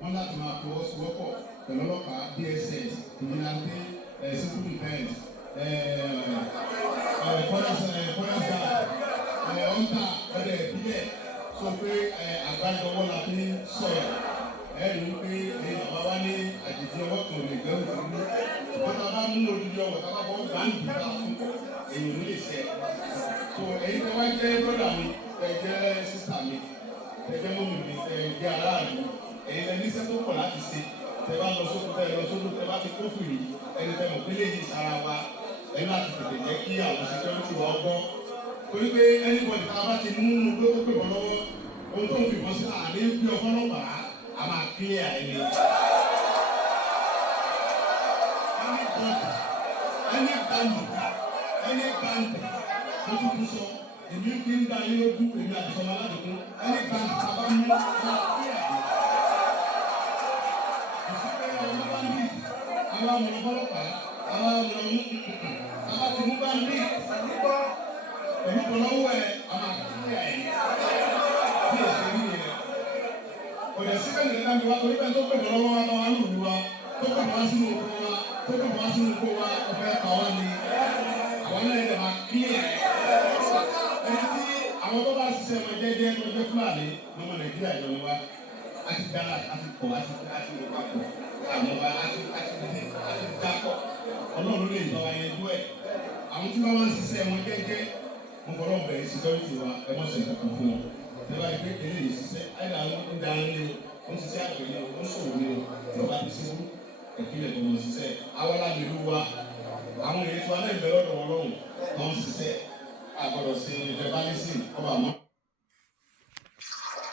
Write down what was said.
wọ́n láti máa fọwọ́sowọ́pọ̀ pẹ̀lú ọlọ́pàá DSS vigilante civil defence forest guard ọ̀ǹtà ọ̀dẹ̀ ìbílẹ̀ sọ pé àgbájọwọ́ la fi sọ̀rọ̀ ẹ̀rí wípé èyí bàbá wa ní àjèjì ọwọ́ kan lè gbẹ́rù fún mi ṣùgbọ́n tá a bá mú odidi ọwọ́ tá a bá fọwọ́ gbàǹdì bá fún èyí ò ní lè ṣe so èyí tó wá jẹ́ brọ́dà mi tẹ̀ jẹ́ sísà mi tẹ̀ jẹ́ mọ́mì mi tẹ̀ jẹ́ aráàlú èyí lẹ́ni iṣẹ́ tó pọ̀ láti ṣe tẹ̀ bá lọ sókè tẹ̀ lọ sókè tẹ̀ bá ti kó fìrí ẹni tẹ̀ mọ̀ pé lè yí sára wa ẹni láti tètè jẹ́ kí àwọn security wa ọgbọ́n torí pé anybody tá a bá ti mú un gbé ó pè wọ́n lọ́wọ́ ohun tó ń fi wọ́n sí àlẹ́ gbé ọ̀fọ́lọ́pàá a máa clear ẹni. Any band tó tún sọ èmi fi ń da yín lójú èmi àti sọmọ aládùúgbò any band sábà mú máa clear ẹni. ìsúpẹ́ ọmọ bandi àwọn ọmọ ọlọ́pàá àwọn ọmọ àwọn ti mú bandi èmi kò lọ́wọ́ ẹ̀ a máa clear ẹni. bí èsì rí yẹn ọ̀dẹ̀ síbẹ̀ nìkan mi wá torí bẹ́ẹ̀ tó pèmí lọ́wọ́ wa náà lù wá tó pèmí wá sínú oko wa tó pèmí wá sínú oko wa ọ̀fẹ́ pa wá ní àwọn náà yẹ máa clear ẹni tí àwọn tó bá ṣiṣẹ́ wọn jẹ́jẹ́ tó jẹ́ fúlàní ọmọ nàìjíríà yọ wá àti dára àti kọ̀ àti wọ papọ̀ àwọn wa àti dákọ̀ ọlọ́run lè lọ ayé dú ẹ̀ àwọn tí wọ́n wá ń ṣiṣẹ́ wọn jẹ́jẹ́ wọn fọlọ́ bẹ̀rẹ̀ security wa ẹ mọ̀ sẹ́yìn kankan fún wọn nígbà yìí pé eléyìí ṣiṣẹ́ ayé àwọn ń darí ni o ń ṣiṣẹ́ àgbẹ̀ ni o ń ṣòwò ni o tí o bá ti ṣe wú ẹ̀kílẹ̀ tó ń ṣiṣẹ́ àwọn aláàbẹ̀rù wa àwọn èyí tí wọn náà ń bẹ lọ́dọ̀ wọn lọ́hùn tó ń ṣiṣẹ́ àgbọ̀dọ̀ sí ìfẹ́ bá ní sí ọba àmọ́.